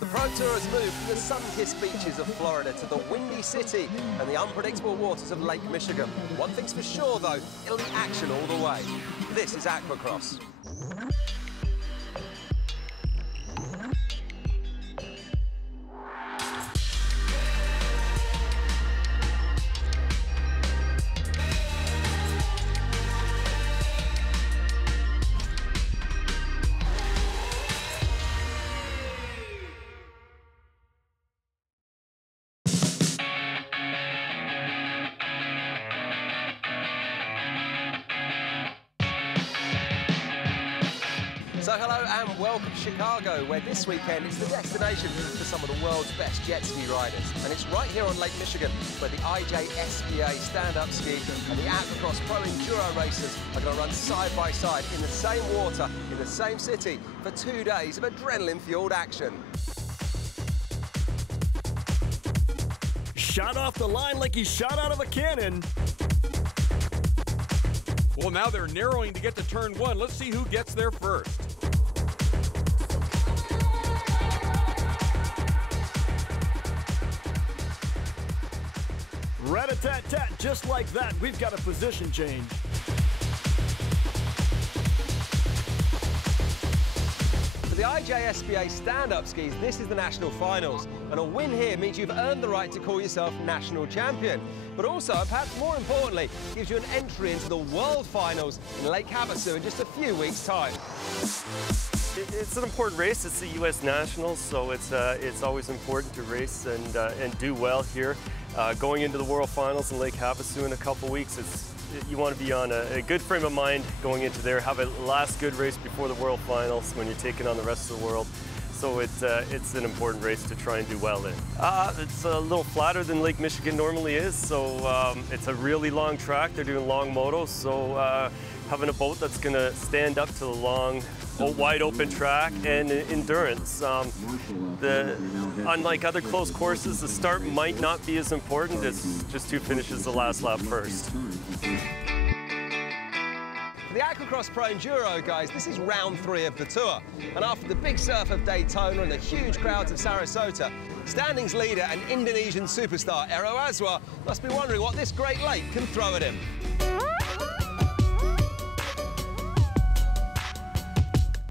The Pro Tour has moved from the sun-kissed beaches of Florida to the windy city and the unpredictable waters of Lake Michigan. One thing's for sure, though, it'll be action all the way. This is AquaX. So hello and welcome to Chicago, where this weekend is the destination for some of the world's best jet ski riders. And it's right here on Lake Michigan where the IJSPA stand-up ski and the AquaX Pro Enduro racers are going to run side by side in the same water, in the same city, for 2 days of adrenaline-fueled action. Shot off the line like he shot out of a cannon. Well, now they're narrowing to get to turn one. Let's see who gets there first. Rat-a-tat-tat, just like that, we've got a position change. For the IJSPA stand-up skis, this is the national finals. And a win here means you've earned the right to call yourself national champion. But also, and perhaps more importantly, gives you an entry into the world finals in Lake Havasu in just a few weeks' time. It's an important race. It's the U.S. Nationals, so it's always important to race and do well here. Going into the World Finals in Lake Havasu in a couple weeks, you want to be on a good frame of mind going into there. Have a last good race before the World Finals when you're taking on the rest of the world. So it's an important race to try and do well in. It's a little flatter than Lake Michigan normally is, so it's a really long track. They're doing long motos, so having a boat that's going to stand up to the long, wide open track and endurance. Unlike other close courses, the start might not be as important as just who finishes the last lap first. For the AquaX Pro Enduro, guys, this is round 3 of the tour. And after the big surf of Daytona and the huge crowds of Sarasota, standings leader and Indonesian superstar Ero Aswar must be wondering what this great lake can throw at him.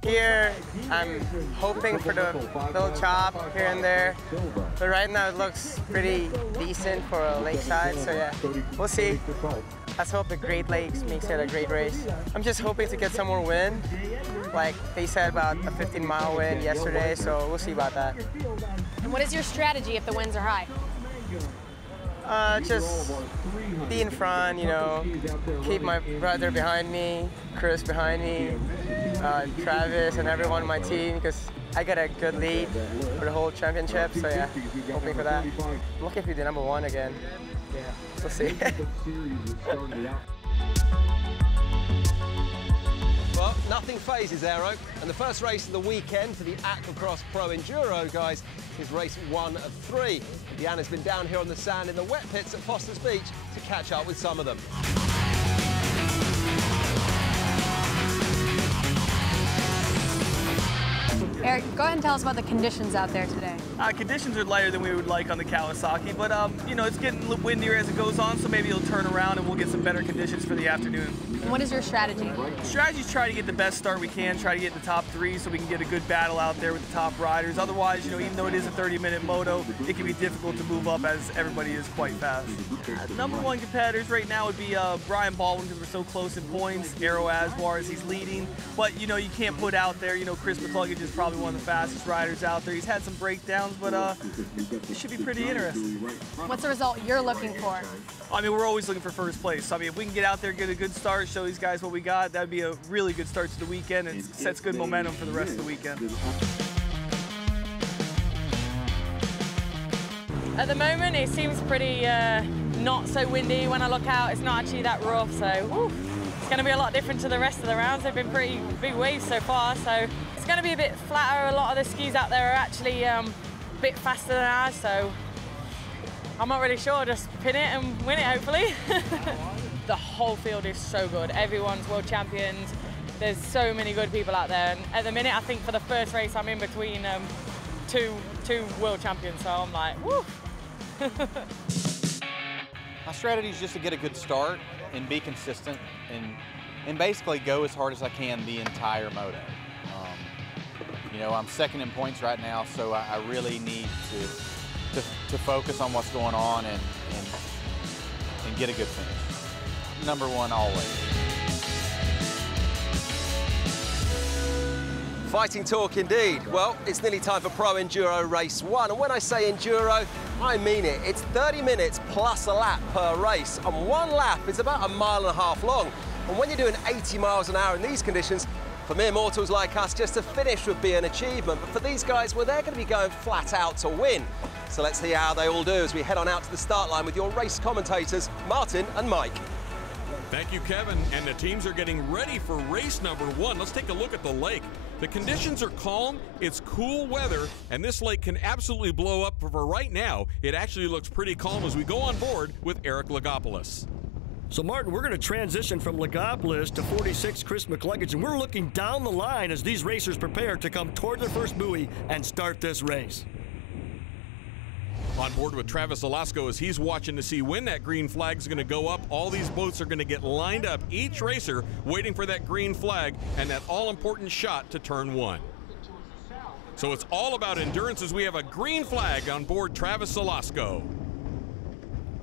Here, I'm hoping for the little chop here and there, but right now it looks pretty decent for a lakeside, so yeah, we'll see. Let's hope the Great Lakes makes it a great race. I'm just hoping to get some more wind, like they said about a 15-mile wind yesterday, so we'll see about that. And what is your strategy if the winds are high? Just be in front, you know, keep my brother behind me, Chris behind me, Travis and everyone on my team, because I got a good lead for the whole championship, so yeah, hoping for that. I'm looking for the #1 again. Yeah, we'll see. Well, nothing phases Aero, and the first race of the weekend for the AquaX Pro Enduro, guys, is race 1 of 3. Deanna's been down here on the sand in the wet pits at Foster's Beach to catch up with some of them. Eric, go ahead and tell us about the conditions out there today. Conditions are lighter than we would like on the Kawasaki, but you know, it's getting windier as it goes on, so maybe it'll turn around and we'll get some better conditions for the afternoon. And what is your strategy? The strategy is try to get the best start we can, try to get in the top 3 so we can get a good battle out there with the top riders. Otherwise, you know, even though it is a 30-minute moto, it can be difficult to move up as everybody is quite fast. #1 competitors right now would be Brian Baldwin, because we're so close in points. Ero Aswar as he's leading, but you know, you can't put out there, you know, Chris McCluggage is probably one of the fastest riders out there. He's had some breakdowns, but it should be pretty interesting. What's the result you're looking for? I mean, we're always looking for first place. I mean, if we can get out there, get a good start, show these guys what we got, that'd be a really good start to the weekend and sets good momentum for the rest of the weekend. At the moment, it seems pretty not so windy. When I look out, it's not actually that rough, so whew, it's going to be a lot different to the rest of the rounds. They've been pretty big waves so far, so it's going to be a bit flatter. A lot of the skis out there are actually a bit faster than ours, so I'm not really sure. Just pin it and win it, hopefully. The whole field is so good. Everyone's world champions. There's so many good people out there. And at the minute, I think for the first race, I'm in between two world champions, so I'm like, woo. My strategy is just to get a good start and be consistent and basically go as hard as I can the entire moto. You know, I'm second in points right now, so I really need to focus on what's going on and get a good finish. Number one always. Fighting talk indeed. Well, it's nearly time for Pro Enduro Race 1. And when I say Enduro, I mean it. It's 30 minutes plus a lap per race. And one lap is about 1.5 miles long. And when you're doing 80 miles an hour in these conditions, for mere mortals like us, just to finish would be an achievement. But for these guys, well, they're going to be going flat out to win. So let's see how they all do as we head on out to the start line with your race commentators, Martin and Mike. Thank you, Kevin. And the teams are getting ready for race number 1. Let's take a look at the lake. The conditions are calm, it's cool weather, and this lake can absolutely blow up. For right now, it actually looks pretty calm as we go on board with Eric Lagopoulos. So, Martin, we're going to transition from Lagopoulos to 46 Chris McCluggage, and we're looking down the line as these racers prepare to come toward their first buoy and start this race. On board with Travis Velasco as he's watching to see when that green flag is going to go up. All these boats are going to get lined up, each racer waiting for that green flag and that all-important shot to turn 1. So it's all about endurance as we have a green flag on board Travis Velasco.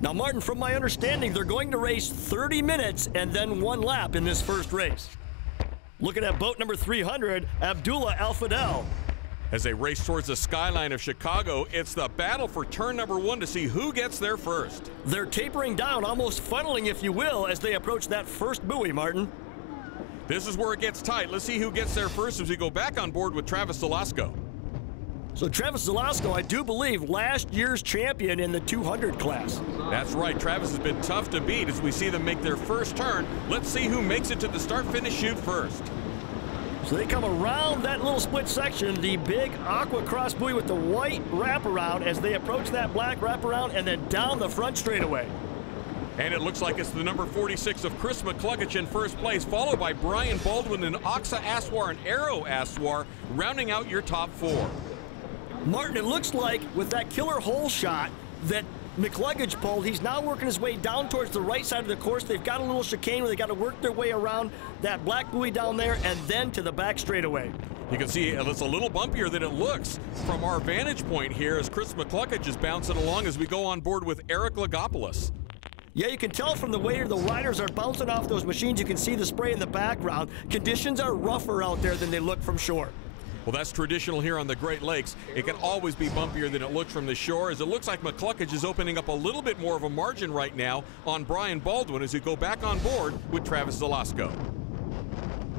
Now, Martin, from my understanding, they're going to race 30 minutes and then 1 lap in this first race. Looking at boat number 300, Abdullah Al-Fadel. As they race towards the skyline of Chicago, it's the battle for turn number 1 to see who gets there first. They're tapering down, almost funneling, if you will, as they approach that first buoy, Martin. This is where it gets tight. Let's see who gets there first as we go back on board with Travis Velasco. So Travis Velasco, I do believe, last year's champion in the 200 class. That's right. Travis has been tough to beat as we see them make their first turn. Let's see who makes it to the start-finish chute first. So they come around that little split section, the big AquaX buoy with the white wraparound as they approach that black wraparound and then down the front straightaway. And it looks like it's the number 46 of Chris McCluggage in first place, followed by Brian Baldwin and Oxa Aswar and Arrow Aswar, rounding out your top 4. Martin, it looks like with that killer hole shot that McCluggage pulled, he's now working his way down towards the right side of the course. They've got a little chicane where they got to work their way around that black buoy down there and then to the back straightaway. You can see it's a little bumpier than it looks from our vantage point here as Chris McCluggage is bouncing along as we go on board with Eric Lagopoulos. Yeah, you can tell from the way the riders are bouncing off those machines. You can see the spray in the background. Conditions are rougher out there than they look from shore. Well, that's traditional here on the Great Lakes. It can always be bumpier than it looks from the shore, as it looks like McCluggage is opening up a little bit more of a margin right now on Brian Baldwin as we go back on board with Travis Velasco.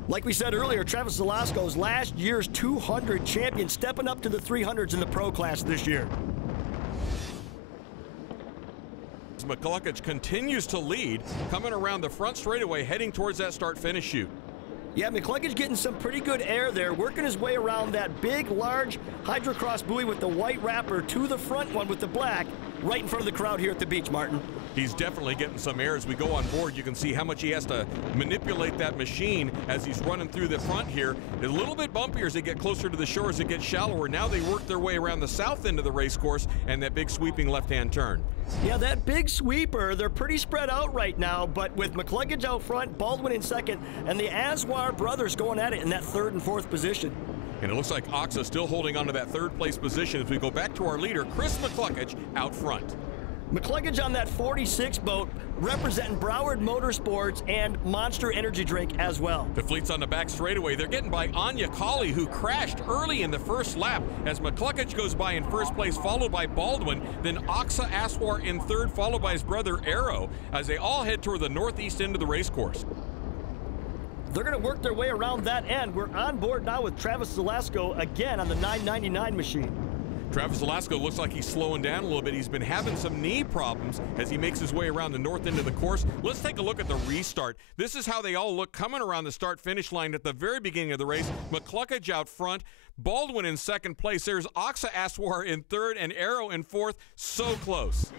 Like we said earlier, Travis Velasco is last year's 200 champion, stepping up to the 300s in the pro class this year. McCluggage continues to lead, coming around the front straightaway, heading towards that start-finish chute. Yeah, McCluggage getting some pretty good air there, working his way around that big, large hydrocross buoy with the white wrapper to the front one with the black, right in front of the crowd here at the beach, Martin. He's definitely getting some air as we go on board. You can see how much he has to manipulate that machine as he's running through the front here. A little bit bumpier as they get closer to the shore, as it gets shallower. Now they work their way around the south end of the race course and that big sweeping left-hand turn. Yeah, that big sweeper, they're pretty spread out right now, but with McCluggage out front, Baldwin in second, and the Aswar brothers going at it in that 3rd and 4th position. And it looks like Oxa still holding on to that 3rd place position as we go back to our leader, Chris McCluggage, out front. McCluggage on that 46 boat, representing Broward Motorsports and Monster Energy Drink as well. The fleet's on the back straightaway. They're getting by Anya Colley, who crashed early in the first lap, as McCluggage goes by in first place, followed by Baldwin, then Oxa Aswar in 3rd, followed by his brother Arrow, as they all head toward the northeast end of the race course. They're going to work their way around that end. We're on board now with Travis Velasco again on the 999 machine. Travis Velasco looks like he's slowing down a little bit. He's been having some knee problems as he makes his way around the north end of the course. Let's take a look at the restart. This is how they all look coming around the start-finish line at the very beginning of the race. McCluggage out front, Baldwin in 2nd place. There's Oxa Aswar in 3rd and Arrow in 4th. So close.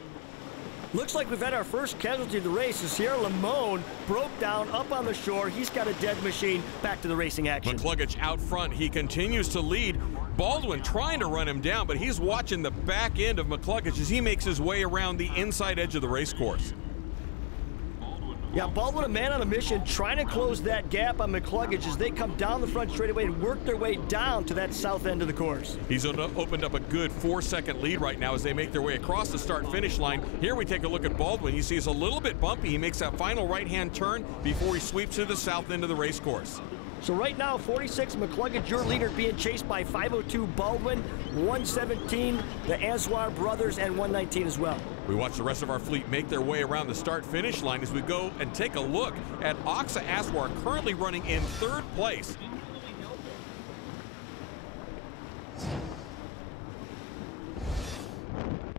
Looks like we've had our first casualty of the race. Sierra Limon broke down up on the shore. He's got a dead machine. Back to the racing action. McCluggage out front. He continues to lead. Baldwin trying to run him down, but he's watching the back end of McCluggage as he makes his way around the inside edge of the race course. Yeah, Baldwin, a man on a mission, trying to close that gap on McCluggage as they come down the front straightaway and work their way down to that south end of the course. He's opened up a good 4-second lead right now as they make their way across the start-finish line. Here we take a look at Baldwin. You see it's a little bit bumpy. He makes that final right-hand turn before he sweeps to the south end of the race course. So right now, 46 McCluggage, your leader, being chased by 502 Baldwin, 117 the Answar brothers, and 119 as well. We watch the rest of our fleet make their way around the start-finish line as we go and take a look at Answar currently running in 3rd place.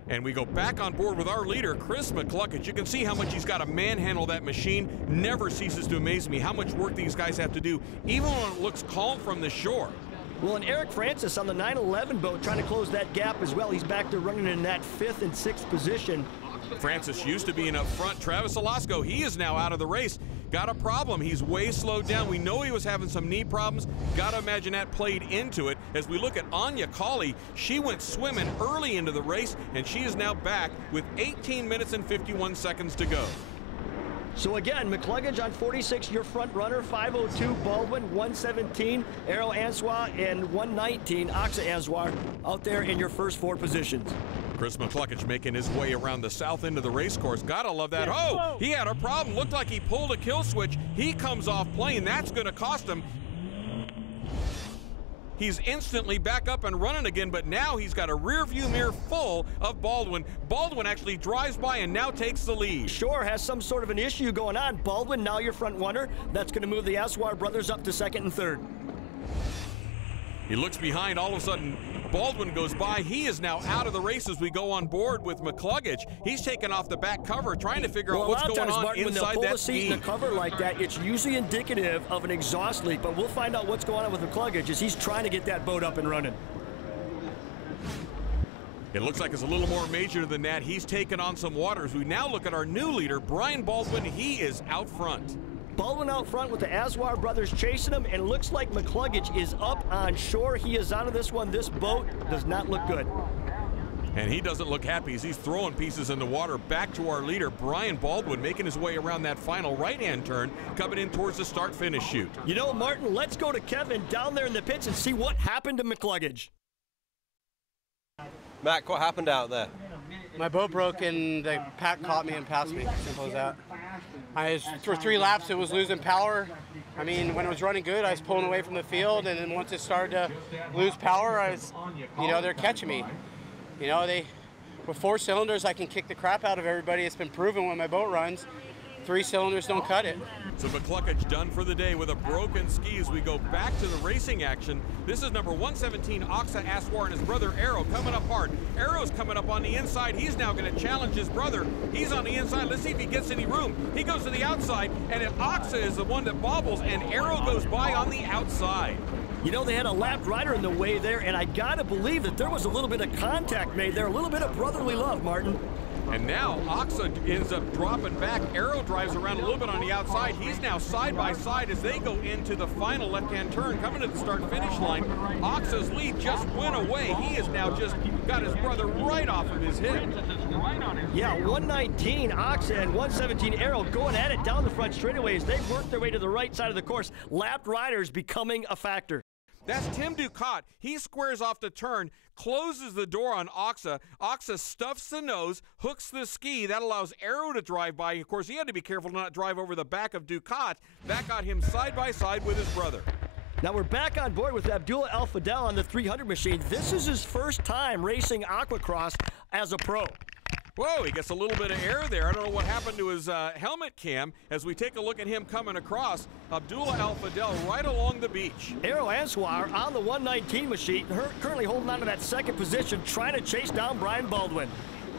And we go back on board with our leader, Chris McCluggage. You can see how much he's got to manhandle that machine. Never ceases to amaze me how much work these guys have to do, even when it looks calm from the shore. Well, and Eric Francis on the 911 boat trying to close that gap as well. He's back there running in that 5th and 6th position. Francis used to being up front. Travis Alasko, he is now out of the race. Got a problem. He's way slowed down. We know he was having some knee problems. Got to imagine that played into it. As we look at Anya Colley, she went swimming early into the race, and she is now back with 18 minutes and 51 seconds to go. So again, McCluggage on 46, your front runner, 502 Baldwin, 117 Arrow Answar, and 119 Oxa Answar out there in your first 4 positions. Chris McCluggage making his way around the south end of the race course. Gotta love that. Oh, he had a problem. Looked like he pulled a kill switch. He comes off plane. That's going to cost him. He's instantly back up and running again, but now he's got a rear view mirror full of Baldwin. Baldwin actually drives by and now takes the lead. Sure has some sort of an issue going on. Baldwin, now your front runner. That's going to move the Answar brothers up to 2nd and 3rd. He looks behind. All of a sudden, Baldwin goes by. He is now out of the race as we go on board with McCluggage. He's taken off the back cover, trying to figure out what's going on Martin, inside when they'll pull that the seat seat. in the cover like that, it's usually indicative of an exhaust leak, but we'll find out what's going on with McCluggage as he's trying to get that boat up and running. It looks like it's a little more major than that. He's taken on some water. As we now look at our new leader, Brian Baldwin. He is out front. Baldwin out front with the Answar brothers chasing him, and it looks like McCluggage is up on shore. He is out of this one. This boat does not look good. And he doesn't look happy as he's throwing pieces in the water. Back to our leader, Brian Baldwin, making his way around that final right-hand turn, coming in towards the start-finish chute. You know, Martin, let's go to Kevin down there in the pits and see what happened to McCluggage. Mac, what happened out there? My boat broke and the pack caught me and passed me. Simple as that. For 3 laps, it was losing power. I mean, when it was running good, I was pulling away from the field, and then once it started to lose power, they're catching me. You know, with 4 cylinders, I can kick the crap out of everybody. It's been proven when my boat runs. 3 cylinders don't cut it. So McCluggage done for the day with a broken ski as we go back to the racing action. This is number 117, Oxa Answar, and his brother Arrow coming up hard. Arrow's coming up on the inside. He's now going to challenge his brother. He's on the inside. Let's see if he gets any room. He goes to the outside, and Oxa is the one that bobbles, and Arrow goes by on the outside. You know, they had a lapped rider in the way there, and I got to believe that there was a little bit of contact made there, a little bit of brotherly love, Martin. And now Oxa ends up dropping back. Arrow drives around a little bit on the outside. He's now side by side as they go into the final left-hand turn, coming to the start-finish line. Oxa's lead just went away. He has now just got his brother right off of his hip. Yeah, 119 Oxa and 117 Arrow going at it down the front straightaway as they work their way to the right side of the course. Lapped riders becoming a factor. That's Tim Ducat. He squares off the turn, closes the door on Oxa. Oxa stuffs the nose, hooks the ski. That allows Arrow to drive by. Of course, he had to be careful to not drive over the back of Ducat. That got him side by side with his brother. Now we're back on board with Abdullah Al-Fadel on the 300 machine. This is his first time racing AquaX as a pro. Whoa, he gets a little bit of air there. I don't know what happened to his helmet cam as we take a look at him coming across. Abdullah Al-Fadel right along the beach. Arrow Answar on the 119 machine, currently holding on to that 2nd position, trying to chase down Brian Baldwin.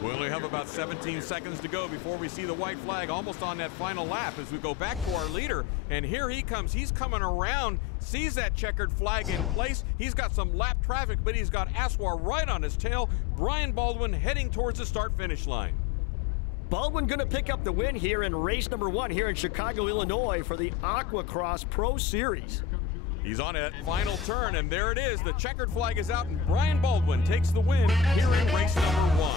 We only have about 17 seconds to go before we see the white flag almost on that final lap as we go back to our leader. And here he comes. He's coming around, sees that checkered flag in place. He's got some lap traffic, but he's got Answar right on his tail. Brian Baldwin heading towards the start-finish line. Baldwin going to pick up the win here in race number 1 here in Chicago, Illinois for the AquaX Pro Series. He's on a final turn, and there it is. The checkered flag is out, and Brian Baldwin takes the win here in race number 1.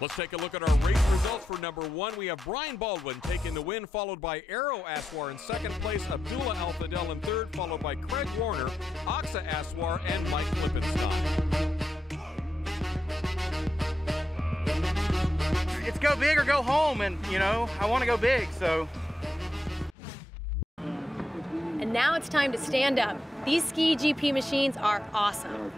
Let's take a look at our race results for number 1. We have Brian Baldwin taking the win, followed by Arrow Aswar in second place, Abdullah Al-Fadel in third, followed by Craig Warner, Aksa Aswar, and Mike Lippenstein. It's go big or go home, and you know, I want to go big, so. And now it's time to stand up. These ski GP machines are awesome.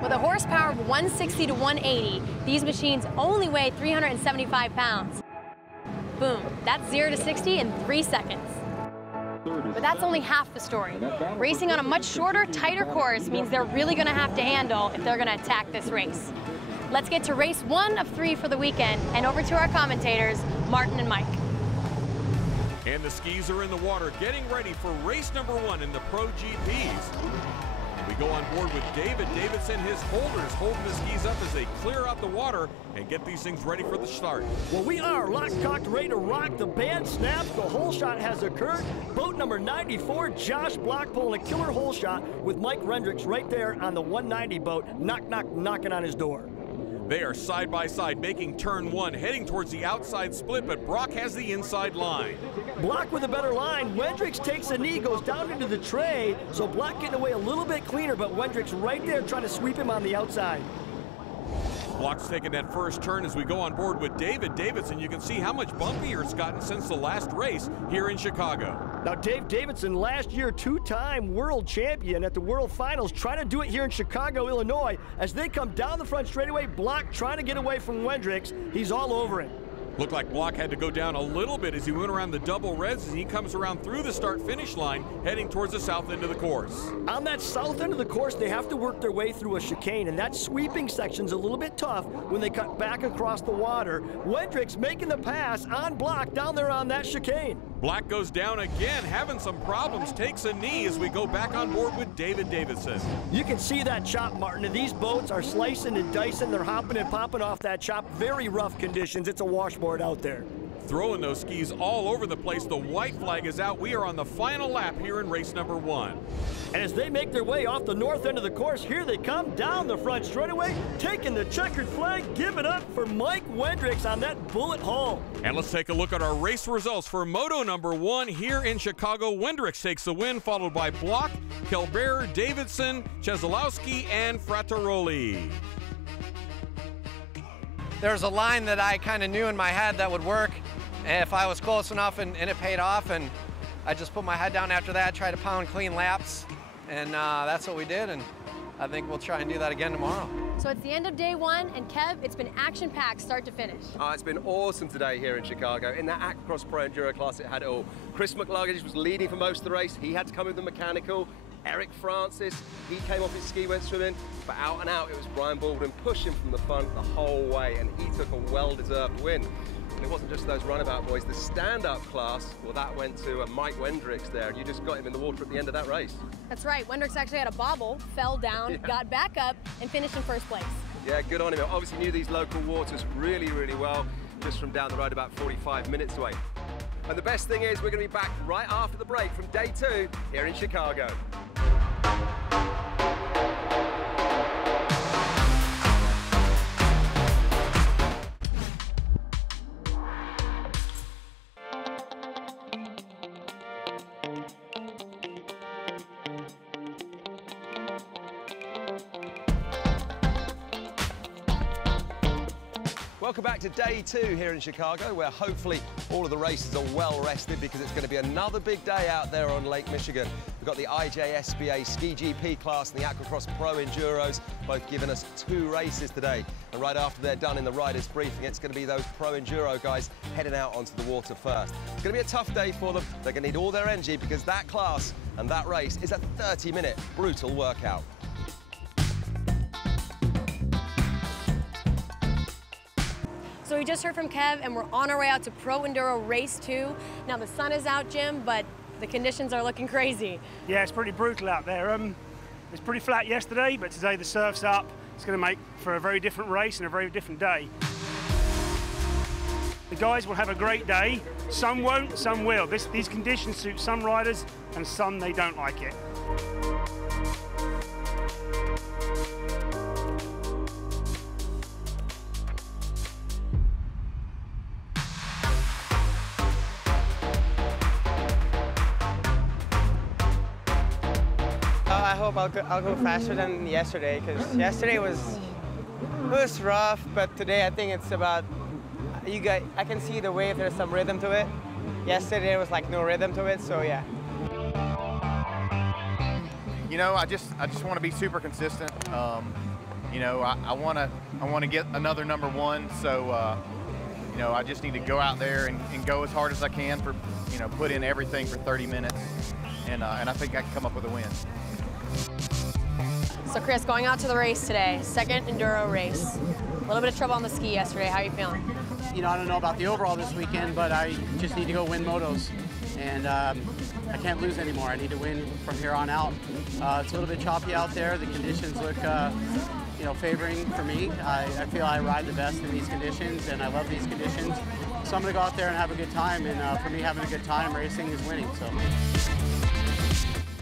With a horsepower of 160 to 180, these machines only weigh 375 pounds. Boom, that's 0 to 60 in 3 seconds. But that's only half the story. Racing on a much shorter, tighter course means they're really gonna have to handle if they're gonna attack this race. Let's get to race 1 of 3 for the weekend and over to our commentators, Martin and Mike. And the skis are in the water, getting ready for race number 1 in the Pro GPs. We go on board with David Davidson, his holders holding the skis up as they clear out the water and get these things ready for the start. Well, we are locked, cocked, ready to rock. The band snaps, the hole shot has occurred. Boat number 94, Josh Block pulling a killer hole shot with Mike Rendricks right there on the 190 boat, knocking on his door. They are side by side, making turn 1, heading towards the outside split, but Brock has the inside line. Block with a better line. Wendricks takes a knee, goes down into the tray, so Block getting away a little bit cleaner, but Wendricks right there trying to sweep him on the outside. Block's taking that first turn as we go on board with David Davidson. You can see how much bumpier it's gotten since the last race here in Chicago. Now, Dave Davidson, last year, 2-time world champion at the World Finals, trying to do it here in Chicago, Illinois. As they come down the front straightaway, Block trying to get away from Wendricks. He's all over him. Looked like Block had to go down a little bit as he went around the double reds as he comes around through the start-finish line, heading towards the south end of the course. On that south end of the course, they have to work their way through a chicane, and that sweeping section's a little bit tough when they cut back across the water. Wendricks making the pass on Block down there on that chicane. Black goes down again, having some problems, takes a knee as we go back on board with David Davidson. You can see that chop, Martin, and these boats are slicing and dicing. They're hopping and popping off that chop. Very rough conditions. It's a washboard out there. Throwing those skis all over the place. The white flag is out. We are on the final lap here in race number 1. And as they make their way off the north end of the course, here they come down the front straightaway, taking the checkered flag. Give it up for Mike Wendricks on that bullet hole. And let's take a look at our race results for Moto number 1 here in Chicago. Wendricks takes the win, followed by Block, Kelberer, Davidson, Chesolowski, and Frattaroli. There's a line that I kind of knew in my head that would work if I was close enough, and it paid off, and I just put my head down after that, try to pound clean laps, and that's what we did, and I think we'll try and do that again tomorrow. So it's the end of day 1, and Kev, it's been action-packed start to finish. It's been awesome today here in Chicago. In that AquaX Pro Enduro class, it had it all. Chris McLuggage was leading for most of the race. He had to come with the mechanical. Eric Francis, he came off his ski, went swimming, but out and out it was Brian Baldwin pushing from the front the whole way, and he took a well-deserved win. And it wasn't just those runabout boys. The stand-up class, well, that went to Mike Wendricks there, and you just got him in the water at the end of that race. That's right. Wendricks actually had a bobble, fell down, got back up, and finished in first place. Yeah, good on him. Obviously knew these local waters really, really well, just from down the road about 45 minutes away. And the best thing is we're going to be back right after the break from day 2 here in Chicago. Welcome back to day 2 here in Chicago, where hopefully all of the races are well rested because it's going to be another big day out there on Lake Michigan. We've got the IJSBA Ski GP class and the AquaX Pro Enduros, both giving us 2 races today. And right after they're done in the riders briefing, it's going to be those Pro Enduro guys heading out onto the water first. It's going to be a tough day for them. They're going to need all their energy because that class and that race is a 30-minute brutal workout. So we just heard from Kev, and we're on our way out to Pro Enduro Race 2. Now the sun is out, Jim, but The conditions are looking crazy. Yeah, it's pretty brutal out there. It's pretty flat yesterday, but today the surf's up. It's going to make for a very different race and a very different day. The guys will have a great day. Some won't, some will. These conditions suit some riders and some they don't like it. I hope I'll go faster than yesterday, because yesterday was rough, but today I think it's about, I can see the wave, there's some rhythm to it. Yesterday there was like no rhythm to it, so yeah. You know, I just want to be super consistent. You know, I want to get another #1, so you know, I just need to go out there and go as hard as I can for, you know, put in everything for 30 minutes, and I think I can come up with a win. So Chris, going out to the race today, second enduro race. A little bit of trouble on the ski yesterday. How are you feeling? You know, I don't know about the overall this weekend, but I just need to go win motos. And I can't lose anymore. I need to win from here on out. It's a little bit choppy out there. The conditions look, you know, favoring for me. I feel I ride the best in these conditions, and I love these conditions. So I'm going to go out there and have a good time. And for me, having a good time racing is winning. So.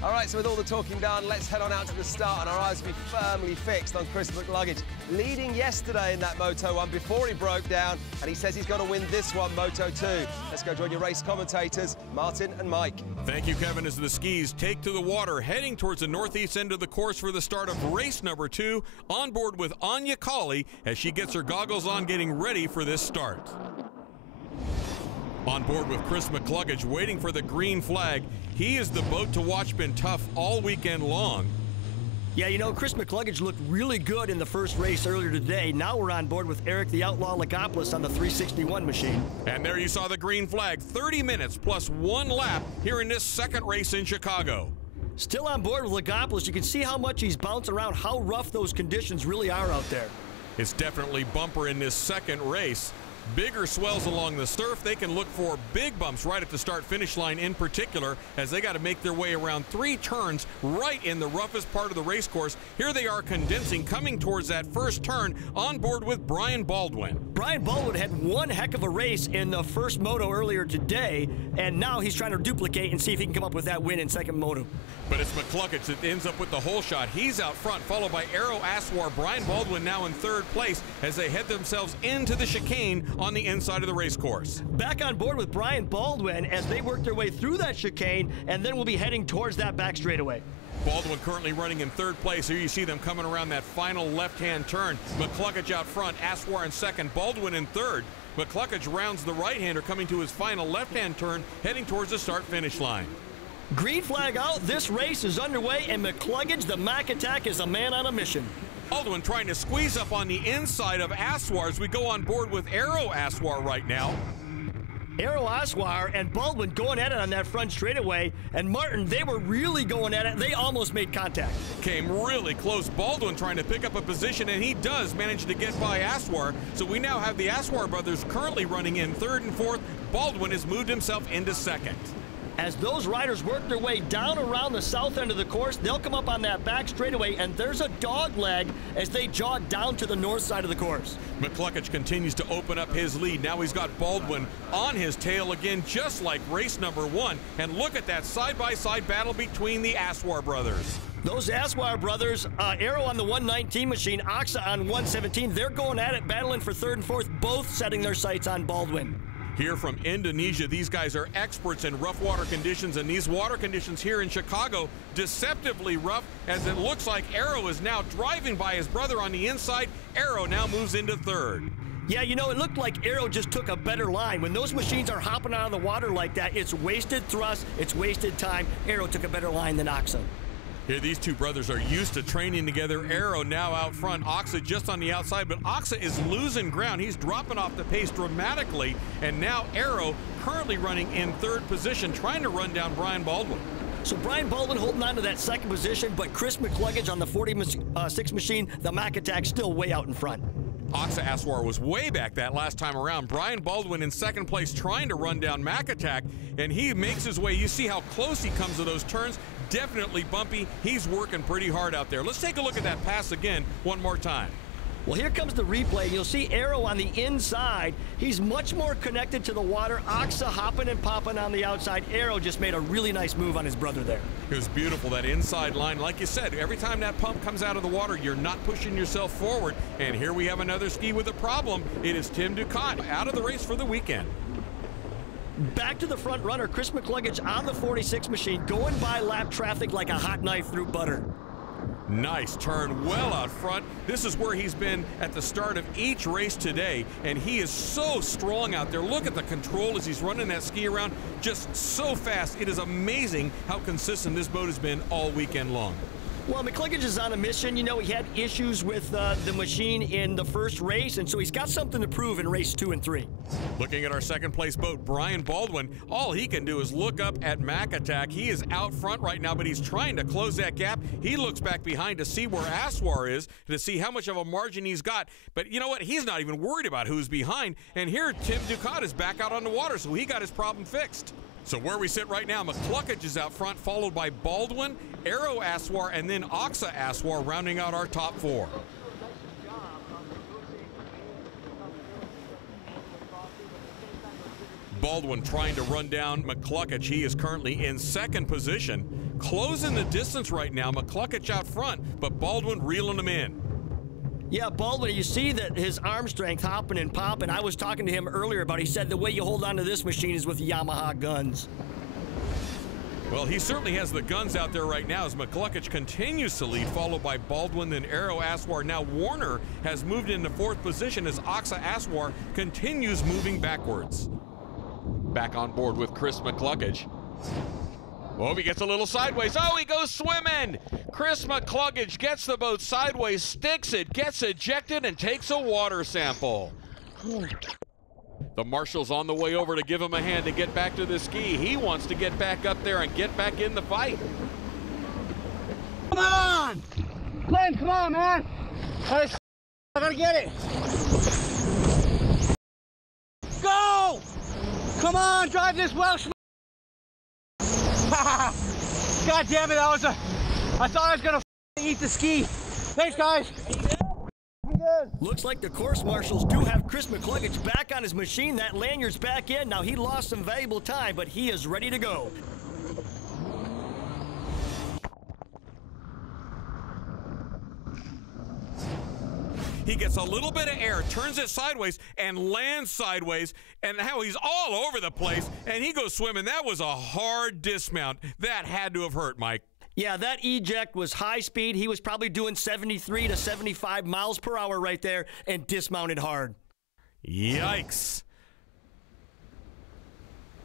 All right, so with all the talking done, let's head on out to the start, and our eyes will be firmly fixed on Chris McCluggage, leading yesterday in that Moto 1 before he broke down, and he says he's got to win this one, Moto 2. Let's go join your race commentators, Martin and Mike. Thank you, Kevin, as the skis take to the water, heading towards the northeast end of the course for the start of race #2, on board with Anya Colley as she gets her goggles on, getting ready for this start. On board with Chris McCluggage, waiting for the green flag. He is the boat to watch, been tough all weekend long. Yeah, you know, Chris McCluggage looked really good in the first race earlier today. Now we're on board with Eric the Outlaw Lagopoulos on the 361 machine. And there you saw the green flag, 30 minutes plus 1 lap here in this second race in Chicago. Still on board with Lagopoulos. You can see how much he's bouncing around, how rough those conditions really are out there. It's definitely bumper in this second race. Bigger swells along the surf. They can look for big bumps right at the start-finish line in particular, as they got to make their way around 3 turns right in the roughest part of the race course. Here they are condensing, coming towards that first turn, on board with Brian Baldwin. Brian Baldwin had one heck of a race in the first moto earlier today, and now he's trying to duplicate and see if he can come up with that win in second moto. But it's McCluggage that ends up with the hole shot. He's out front, followed by Aero Aswar. Brian Baldwin now in 3rd place as they head themselves into the chicane on the inside of the race course. Back on board with Brian Baldwin as they work their way through that chicane, and then we'll be heading towards that back straightaway. Baldwin currently running in 3rd place. Here you see them coming around that final left-hand turn. McCluggage out front, Aswar in 2nd, Baldwin in 3rd. McCluggage rounds the right-hander, coming to his final left-hand turn, heading towards the start-finish line. Green flag out, this race is underway, and McCluggage, the Mac Attack, is a man on a mission. Baldwin trying to squeeze up on the inside of Aswar as we go on board with Aero Aswar right now. Aero Aswar and Baldwin going at it on that front straightaway, and Martin, they were really going at it. They almost made contact. Came really close. Baldwin trying to pick up a position, and he does manage to get by Aswar. So we now have the Aswar brothers currently running in 3rd and 4th. Baldwin has moved himself into 2nd. As those riders work their way down around the south end of the course, they'll come up on that back straightaway, and there's a dog leg as they jog down to the north side of the course. McCluggage continues to open up his lead. Now he's got Baldwin on his tail again, just like race #1. And look at that side-by-side battle between the Aswar brothers. Those Aswar brothers, Aero on the 119 machine, Oxa on 117, they're going at it, battling for 3rd and 4th, both setting their sights on Baldwin. Here from Indonesia, these guys are experts in rough water conditions, and these water conditions here in Chicago, deceptively rough, as it looks like Aero is now driving by his brother on the inside. Aero now moves into 3rd. Yeah, you know, it looked like Aero just took a better line. When those machines are hopping out of the water like that, it's wasted thrust, it's wasted time. Aero took a better line than Oxa. Here, these two brothers are used to training together. Aero now out front, Oxa just on the outside, but Oxa is losing ground. He's dropping off the pace dramatically, and now Aero currently running in 3rd position, trying to run down Brian Baldwin. So Brian Baldwin holding on to that 2nd position, but Chris McCluggage on the 46 machine, the Mac Attack, still way out in front. Oxa Aswar was way back that last time around. Brian Baldwin in second place trying to run down Mac Attack, and he makes his way. You see how close he comes to those turns. Definitely bumpy. He's working pretty hard out there. Let's take a look at that pass again one more time. Well, here comes the replay. You'll see Arrow on the inside. He's much more connected to the water. Oxa hopping and popping on the outside. Arrow just made a really nice move on his brother there. It was beautiful, that inside line. Like you said, every time that pump comes out of the water, you're not pushing yourself forward. And here we have another ski with a problem. It is Tim Ducat out of the race for the weekend. Back to the front runner, Chris McCluggage on the 46 machine, going by lap traffic like a hot knife through butter. Nice turn, well out front. This is where he's been at the start of each race today, and he is so strong out there. Look at the control as he's running that ski around, just so fast. It is amazing how consistent this boat has been all weekend long. Well, McCluggage is on a mission. You know, he had issues with the machine in the first race, and so he's got something to prove in race 2 and 3. Looking at our second place boat, Brian Baldwin, all he can do is look up at Mac Attack. He is out front right now, but he's trying to close that gap. He looks back behind to see where Aswar is, to see how much of a margin he's got. But you know what? He's not even worried about who's behind. And here, Tim Ducat is back out on the water, so he got his problem fixed. So where we sit right now, McCluggage is out front, followed by Baldwin, Arrow Aswar, and then Oxa Aswar rounding out our top 4. Baldwin trying to run down McCluggage. He is currently in second position. Closing the distance right now, McCluggage out front, but Baldwin reeling him in. Yeah, Baldwin, you see that his arm strength hopping and popping. I was talking to him earlier about, he said the way you hold on to this machine is with Yamaha guns. Well, he certainly has the guns out there right now as McCluggage continues to lead, followed by Baldwin, then Arrow Aswar. Now Warner has moved into fourth position as Oxa Aswar continues moving backwards. Back on board with Chris McCluggage. Oh, he gets a little sideways. Oh, he goes swimming. Chris McCluggage gets the boat sideways, sticks it, gets ejected, and takes a water sample. The marshal's on the way over to give him a hand to get back to the ski. He wants to get back up there and get back in the fight. Come on! Glenn, come on, man! I gotta get it! Go! Come on, drive this Welsh! God damn it, I thought I was gonna eat the ski. Thanks, guys. Looks like the course marshals do have Chris McCluggage back on his machine. That lanyard's back in. Now he lost some valuable time, but he is ready to go. He gets a little bit of air, turns it sideways, and lands sideways, and now he's all over the place, and he goes swimming. That was a hard dismount. That had to have hurt, Mike. Yeah, that eject was high speed. He was probably doing 73 to 75 miles per hour right there and dismounted hard. Yikes.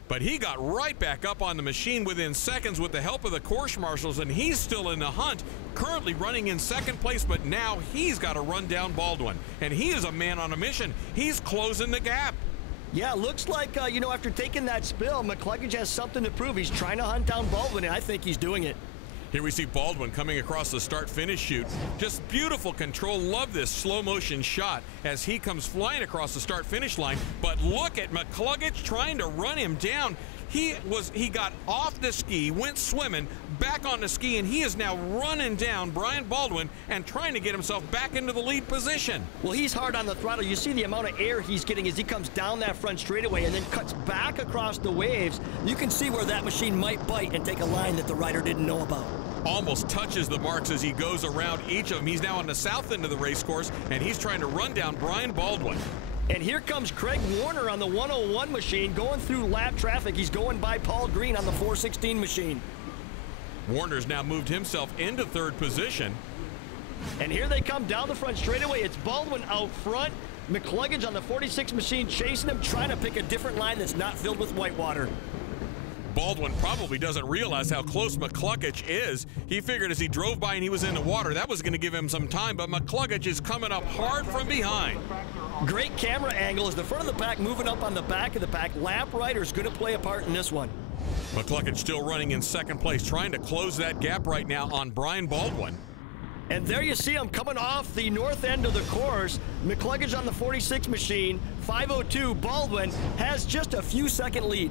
But he got right back up on the machine within seconds with the help of the course marshals, and he's still in the hunt, currently running in second place, but now he's got to run down Baldwin. And he is a man on a mission. He's closing the gap. Yeah, looks like, you know, after taking that spill, McCluggage has something to prove. He's trying to hunt down Baldwin, and I think he's doing it. Here we see Baldwin coming across the start-finish chute. Just beautiful control. Love this slow-motion shot as he comes flying across the start-finish line. But look at McCluggage trying to run him down. He got off the ski, went swimming, back on the ski, and he is now running down Brian Baldwin and trying to get himself back into the lead position. Well, he's hard on the throttle. You see the amount of air he's getting as he comes down that front straightaway and then cuts back across the waves. You can see where that machine might bite and take a line that the rider didn't know about. Almost touches the marks as he goes around each of them. He's now on the south end of the race course, and he's trying to run down Brian Baldwin. And here comes Craig Warner on the 101 machine going through lap traffic. He's going by Paul Green on the 416 machine. Warner's now moved himself into third position. And here they come down the front straightaway. It's Baldwin out front. McCluggage on the 46 machine chasing him, trying to pick a different line that's not filled with whitewater. Baldwin probably doesn't realize how close McCluggage is. He figured as he drove by and he was in the water, that was going to give him some time, but McCluggage is coming up hard from behind. Great camera angle as the front of the pack moving up on the back of the pack. Lap rider's going to play a part in this one. McCluggage still running in second place, trying to close that gap right now on Brian Baldwin. And there you see him coming off the north end of the course. McCluggage on the 46 machine, 5:02. Baldwin has just a few second lead.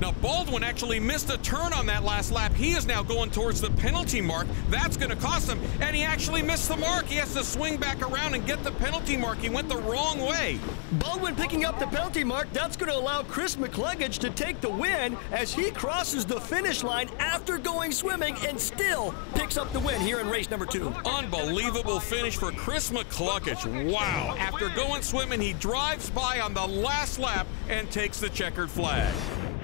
Now, Baldwin actually missed a turn on that last lap. He is now going towards the penalty mark. That's going to cost him. And he actually missed the mark. He has to swing back around and get the penalty mark. He went the wrong way. Baldwin picking up the penalty mark. That's going to allow Chris McCluggage to take the win as he crosses the finish line after going swimming and still picks up the win here in race number 2. Unbelievable finish for Chris McCluggage. Wow. After going swimming, he drives by on the last lap and takes the checkered flag.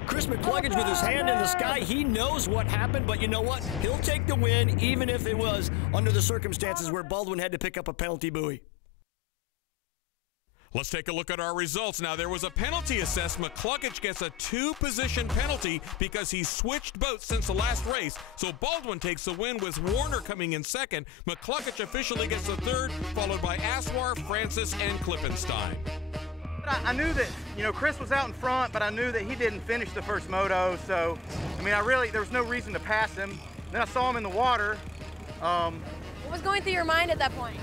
Chris McCluggage with his hand in the sky, he knows what happened, but you know what? He'll take the win, even if it was under the circumstances where Baldwin had to pick up a penalty buoy. Let's take a look at our results. Now, there was a penalty assessed. McCluggage gets a 2-position penalty because he switched boats since the last race. So Baldwin takes the win with Warner coming in second. McCluggage officially gets the third, followed by Aswar, Francis, and Klippenstein. I knew that, you know, Chris was out in front, but I knew that he didn't finish the first moto. So, I mean, there was no reason to pass him. Then I saw him in the water. What was going through your mind at that point?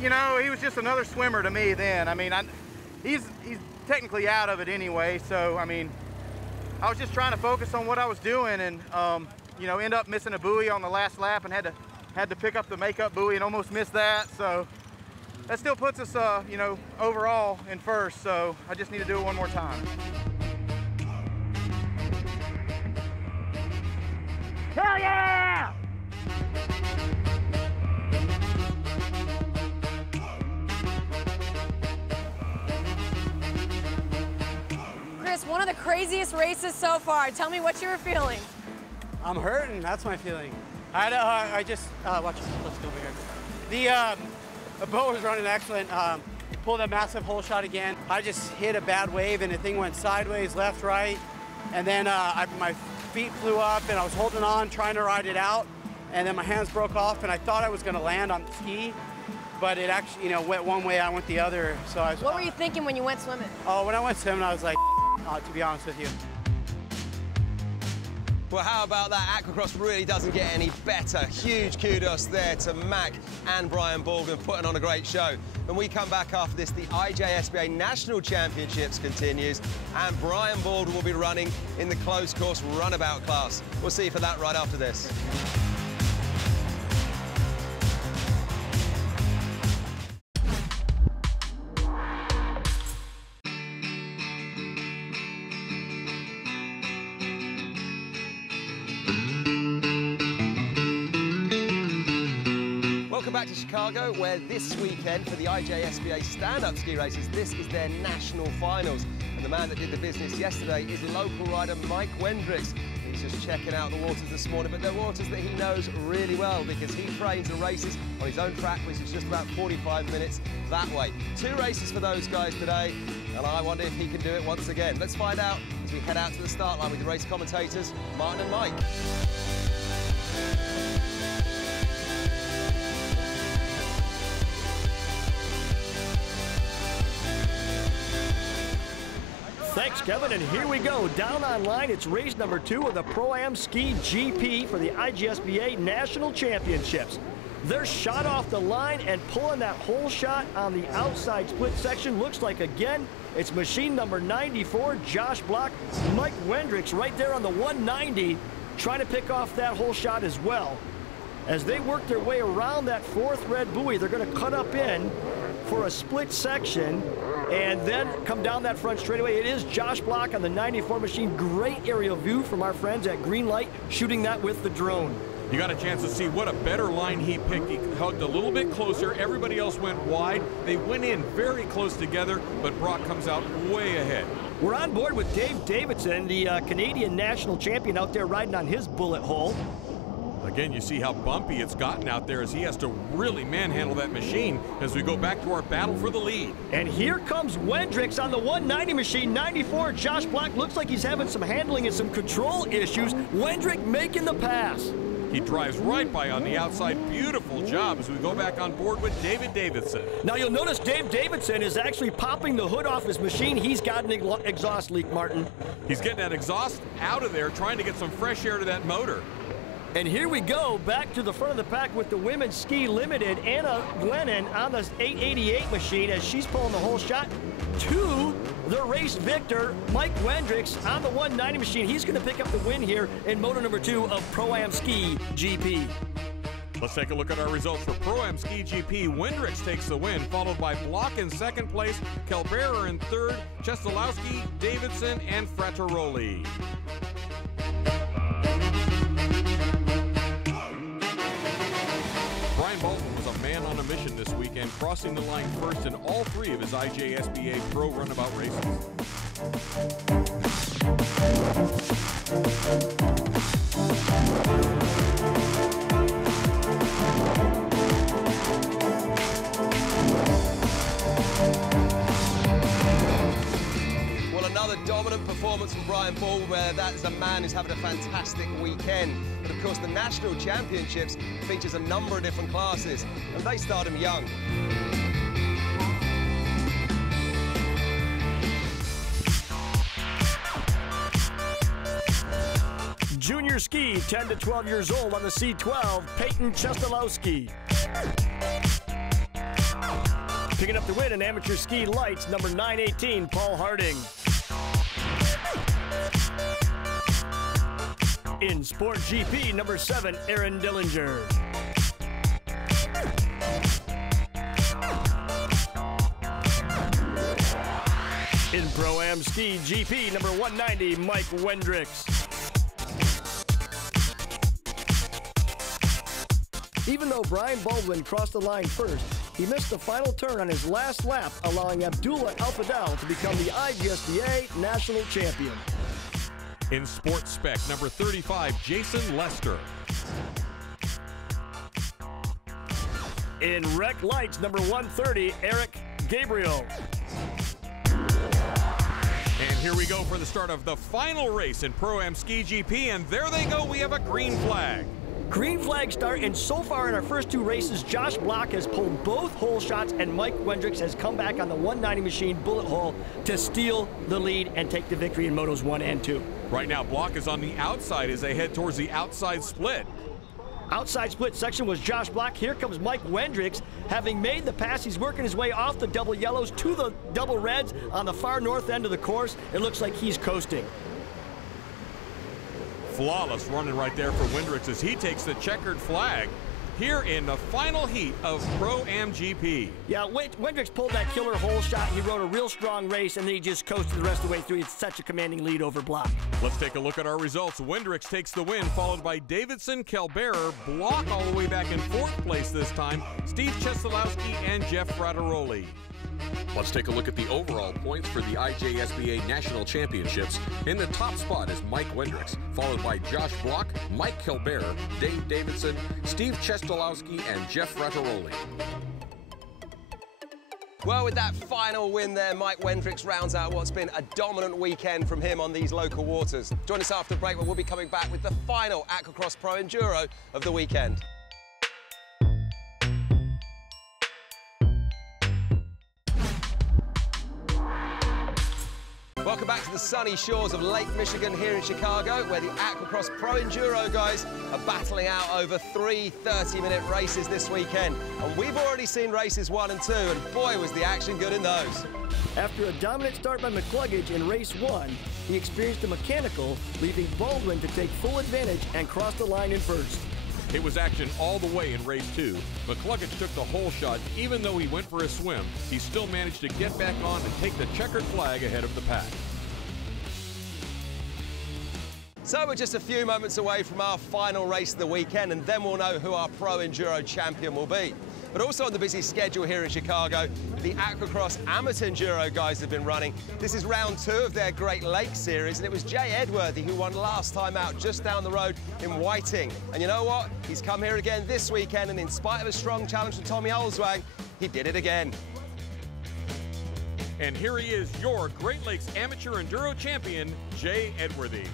You know, he was just another swimmer to me then. I mean, he's technically out of it anyway. So, I mean, I was just trying to focus on what I was doing and, you know, end up missing a buoy on the last lap and had to pick up the makeup buoy and almost missed that. So that still puts us, you know, overall in first, so I just need to do it one more time. Hell yeah! Chris, one of the craziest races so far. Tell me what you were feeling. I'm hurting, that's my feeling. I just, watch, let's go over here. The boat was running excellent. Pulled a massive hole shot again. I just hit a bad wave and the thing went sideways, left, right. And then my feet flew up and I was holding on, trying to ride it out. And then my hands broke off and I thought I was gonna land on the ski, but it actually, you know, went one way, I went the other. So I was, what were you thinking when you went swimming? Oh, when I went swimming, I was like, to be honest with you. Well, how about that? AquaX really doesn't get any better. Huge kudos there to Mac and Brian Baldwin putting on a great show. When we come back after this, the IJSBA National Championships continues, and Brian Baldwin will be running in the closed course runabout class. We'll see you for that right after this. Welcome back to Chicago, where this weekend for the IJSBA stand-up ski races, this is their national finals. And the man that did the business yesterday is local rider Mike Wendricks. He's just checking out the waters this morning, but they're waters that he knows really well because he trains and races on his own track, which is just about 45 minutes that way. 2 races for those guys today, and I wonder if he can do it once again. Let's find out as we head out to the start line with the race commentators, Martin and Mike. Thanks, Kevin, and here we go. Down on line, it's race number 2 of the Pro-Am Ski GP for the IJSBA National Championships. They're shot off the line and pulling that hole shot on the outside split section. Looks like, again, it's machine number 94, Josh Block. Mike Wendricks right there on the 190, trying to pick off that hole shot as well. As they work their way around that 4th red buoy, they're going to cut up in for a split section and then come down that front straightaway. It is Josh Block on the 94 machine. Great aerial view from our friends at Green Light, shooting that with the drone. You got a chance to see what a better line he picked. He hugged a little bit closer. Everybody else went wide. They went in very close together, but Brock comes out way ahead. We're on board with Dave Davidson, the Canadian national champion, out there riding on his bullet hole. Again, you see how bumpy it's gotten out there as he has to really manhandle that machine as we go back to our battle for the lead. And here comes Wendricks on the 190 machine, 94. Josh Block looks like he's having some handling and some control issues. Wendrick making the pass. He drives right by on the outside. Beautiful job as we go back on board with David Davidson. Now you'll notice Dave Davidson is actually popping the hood off his machine. He's got an exhaust leak, Martin. He's getting that exhaust out of there, trying to get some fresh air to that motor. And here we go, back to the front of the pack with the Women's Ski Limited. Anna Glennon on the 888 machine as she's pulling the whole shot to the race victor, Mike Wendricks, on the 190 machine. He's going to pick up the win here in Moto number 2 of Pro-Am Ski GP. Let's take a look at our results for Pro-Am Ski GP. Wendricks takes the win, followed by Block in second place, Kelberer in third, Chestalowski, Davidson, and Frattaroli. Brian Baldwin was a man on a mission this weekend, crossing the line first in all 3 of his IJSBA Pro Runabout races. Well, another dominant performance from Brian Baldwin, where that is a man who's having a fantastic weekend. But of course, the National Championships features a number of different classes, and they start him young. Junior ski, 10 to 12 years old on the C12, Peyton Chestalowski. Picking up the win in amateur ski lights, number 918, Paul Harding. In Sport GP, number 7, Aaron Dillinger. In Pro-Am Ski GP, number 190, Mike Wendricks. Even though Brian Baldwin crossed the line first, he missed the final turn on his last lap, allowing Abdullah Alfadal to become the IJSBA National Champion. In Sports Spec, number 35, Jason Lester. In Rec Lights, number 130, Eric Gabriel. And here we go for the start of the final race in Pro-Am Ski GP, and there they go, we have a green flag. Green flag start, and so far in our first 2 races, Josh Block has pulled both hole shots, and Mike Wendricks has come back on the 190 machine bullet hole to steal the lead and take the victory in Motos 1 and 2. Right now, Block is on the outside as they head towards the outside split. Outside split section was Josh Block. Here comes Mike Wendricks. Having made the pass, he's working his way off the double yellows to the double reds on the far north end of the course. It looks like he's coasting. Flawless running right there for Wendricks as he takes the checkered flag here in the final heat of Pro-Am GP. Yeah, Wendricks pulled that killer hole shot. He rode a real strong race, and then he just coasted the rest of the way through. It's such a commanding lead over Block. Let's take a look at our results. Wendricks takes the win, followed by Davidson, Kelberer, Block all the way back in 4th place this time, Steve Chestalowski, and Jeff Frattaroli. Let's take a look at the overall points for the IJSBA National Championships. In the top spot is Mike Wendricks, followed by Josh Block, Mike Kelberer, Dave Davidson, Steve Chestalowski, and Jeff Frattaroli. Well, with that final win there, Mike Wendricks rounds out what's been a dominant weekend from him on these local waters. Join us after the break where we'll be coming back with the final AquaX Pro Enduro of the weekend. Welcome back to the sunny shores of Lake Michigan here in Chicago, where the AquaX Pro Enduro guys are battling out over 3 30-minute races this weekend. And we've already seen races 1 and 2, and boy, was the action good in those. After a dominant start by McCluggage in race 1, he experienced a mechanical, leaving Baldwin to take full advantage and cross the line in first. It was action all the way in race 2. McCluggage took the hole shot. Even though he went for a swim, he still managed to get back on and take the checkered flag ahead of the pack. So we're just a few moments away from our final race of the weekend, and then we'll know who our Pro Enduro champion will be. But also on the busy schedule here in Chicago, the AquaX Amateur Enduro guys have been running. This is round 2 of their Great Lakes series, and it was Jay Edworthy who won last time out just down the road in Whiting. And you know what? He's come here again this weekend, and in spite of a strong challenge from Tommy Olswang, he did it again. And here he is, your Great Lakes Amateur Enduro champion, Jay Edworthy.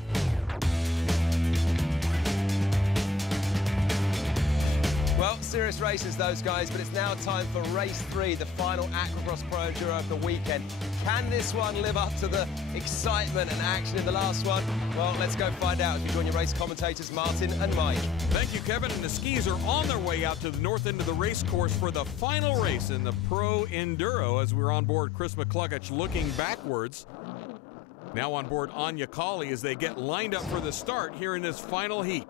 Well, serious races, those guys, but it's now time for race 3, the final AquaX Pro Enduro of the weekend. Can this one live up to the excitement and action in the last one? Well, let's go find out as we join your race commentators, Martin and Mike. Thank you, Kevin. And the skis are on their way out to the north end of the race course for the final race in the Pro Enduro as we're on board Chris McCluggage looking backwards. Now on board Anya Colley as they get lined up for the start here in this final heat.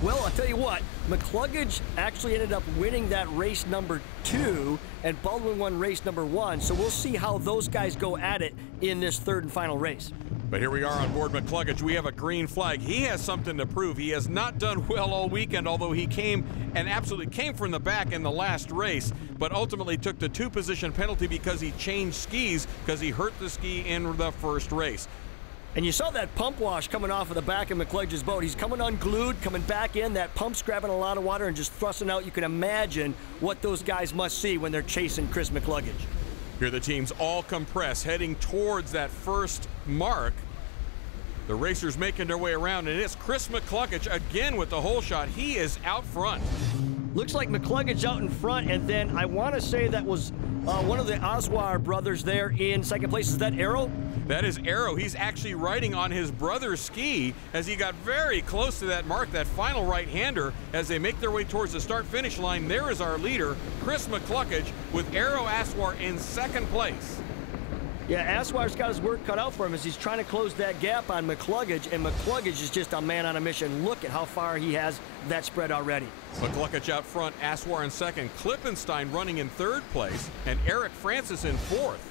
Well, I'll tell you what, McCluggage actually ended up winning that race number 2, and Baldwin won race number 1, so we'll see how those guys go at it in this third and final race. But here we are on board McCluggage. We have a green flag. He has something to prove. He has not done well all weekend, although he came and absolutely came from the back in the last race, but ultimately took the 2-position penalty because he changed skis because he hurt the ski in the first race. And you saw that pump wash coming off of the back of McClugage's boat. He's coming unglued, coming back in. That pump's grabbing a lot of water and just thrusting out. You can imagine what those guys must see when they're chasing Chris McCluggage. Here the teams all compress, heading towards that first mark. The racers making their way around, and it's Chris McCluggage again with the hole shot. He is out front. Looks like McCluggage out in front, and then I want to say that was one of the Oswar brothers there in second place. Is that Arrow? That is Arrow. He's actually riding on his brother's ski as he got very close to that mark, that final right-hander. As they make their way towards the start-finish line, there is our leader, Chris McCluggage, with Arrow Aswar in second place. Yeah, Aswar's got his work cut out for him as he's trying to close that gap on McCluggage, and McCluggage is just a man on a mission. Look at how far he has that spread already. McCluggage out front, Aswar in second, Klippenstein running in third place, and Eric Francis in fourth.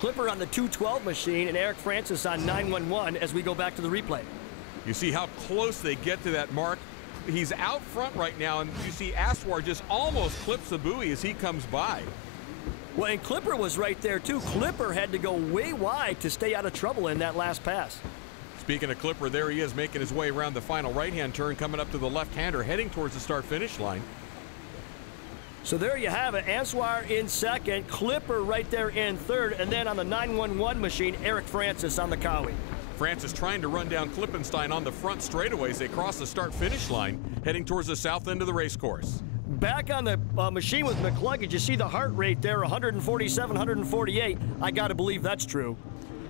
Clipper on the 212 machine and Eric Francis on 911 as we go back to the replay. You see how close they get to that mark. He's out front right now, and you see Aswar just almost clips the buoy as he comes by. Well, and Clipper was right there too. Clipper had to go way wide to stay out of trouble in that last pass. Speaking of Clipper, there he is making his way around the final right-hand turn, coming up to the left-hander, heading towards the start-finish line. So there you have it. Aswar in second, Clipper right there in third, and then on the 911 machine, Eric Francis on the Cowie. Francis trying to run down Klippenstein on the front straightaway as they cross the start-finish line, heading towards the south end of the race course. Back on the machine with McCluggage, you see the heart rate there, 147, 148. I got to believe that's true.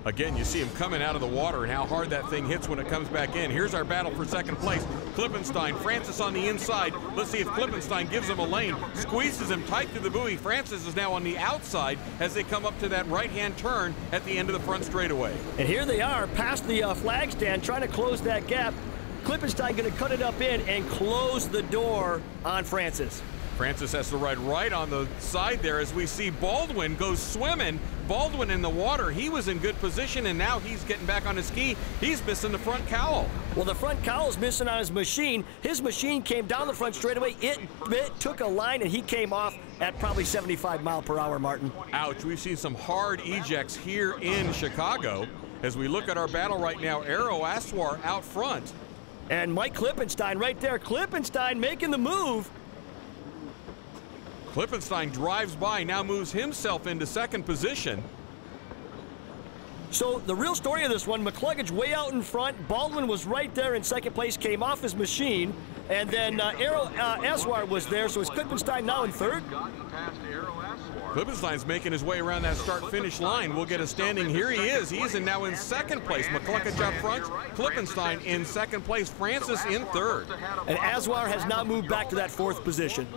Again, you see him coming out of the water and how hard that thing hits when it comes back in. Here's our battle for second place. Klippenstein, Francis on the inside. Let's see if Klippenstein gives him a lane, squeezes him tight to the buoy. Francis is now on the outside as they come up to that right-hand turn at the end of the front straightaway. And here they are past the flag stand trying to close that gap. Klippenstein going to cut it up in and close the door on Francis. Francis has to ride right on the side there as we see Baldwin go swimming. Baldwin in the water. He was in good position, and now he's getting back on his ski. He's missing the front cowl. Well, the front cowl's missing on his machine. His machine came down the front straightaway. It took a line, and he came off at probably 75 miles per hour, Martin. Ouch. We've seen some hard ejects here in Chicago. As we look at our battle right now, Arrow Aswar out front. And Mike Klippenstein right there. Klippenstein making the move. Klippenstein drives by, now moves himself into second position. So the real story of this one, McCluggage way out in front. Baldwin was right there in second place, came off his machine. And then Arrow Aswar was there, so is Klippenstein now in third? Klippenstein's making his way around that start-finish line. We'll get a standing. Here he is. He is now in second place. McCluggage up front, Klippenstein in second place, Francis in third. And Aswar has now moved back to that fourth position.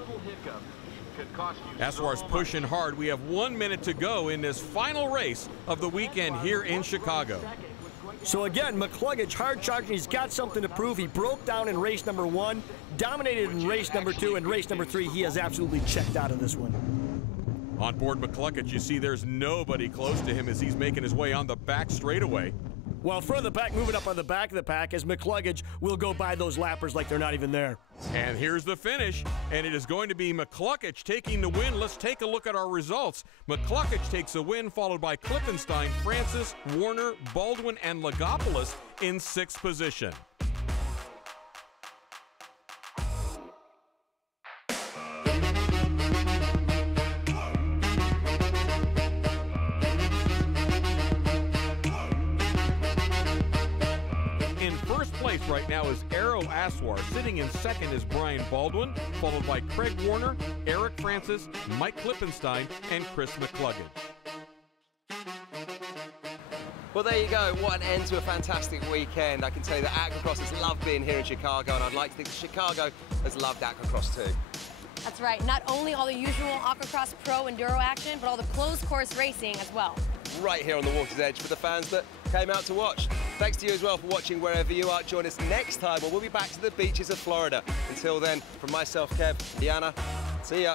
Aswar's pushing hard. We have 1 minute to go in this final race of the weekend here in Chicago. So again, McCluggage hard charging. He's got something to prove. He broke down in race number 1, dominated in race number 2, and race number 3, he has absolutely checked out of this one. On board McCluggage, you see there's nobody close to him as he's making his way on the back straightaway. Well, further back, moving up on the back of the pack as McCluggage will go by those lappers like they're not even there. And here's the finish, and it is going to be McCluggage taking the win. Let's take a look at our results. McCluggage takes a win, followed by Klippenstein, Francis, Warner, Baldwin, and Lagopoulos in sixth position. place right now is Aero Aswar. Sitting in second is Brian Baldwin, followed by Craig Warner, Eric Francis, Mike Klippenstein, and Chris McCluggage. Well, there you go. What an end to a fantastic weekend. I can tell you that Aquacross has loved being here in Chicago, and I'd like to think that Chicago has loved Aquacross too. That's right. Not only all the usual Aquacross Pro Enduro action, but all the closed course racing as well. Right here on the water's edge for the fans that came out to watch. Thanks to you as well for watching wherever you are. Join us next time when we'll be back to the beaches of Florida. Until then, from myself, Kev, Deanna, see ya.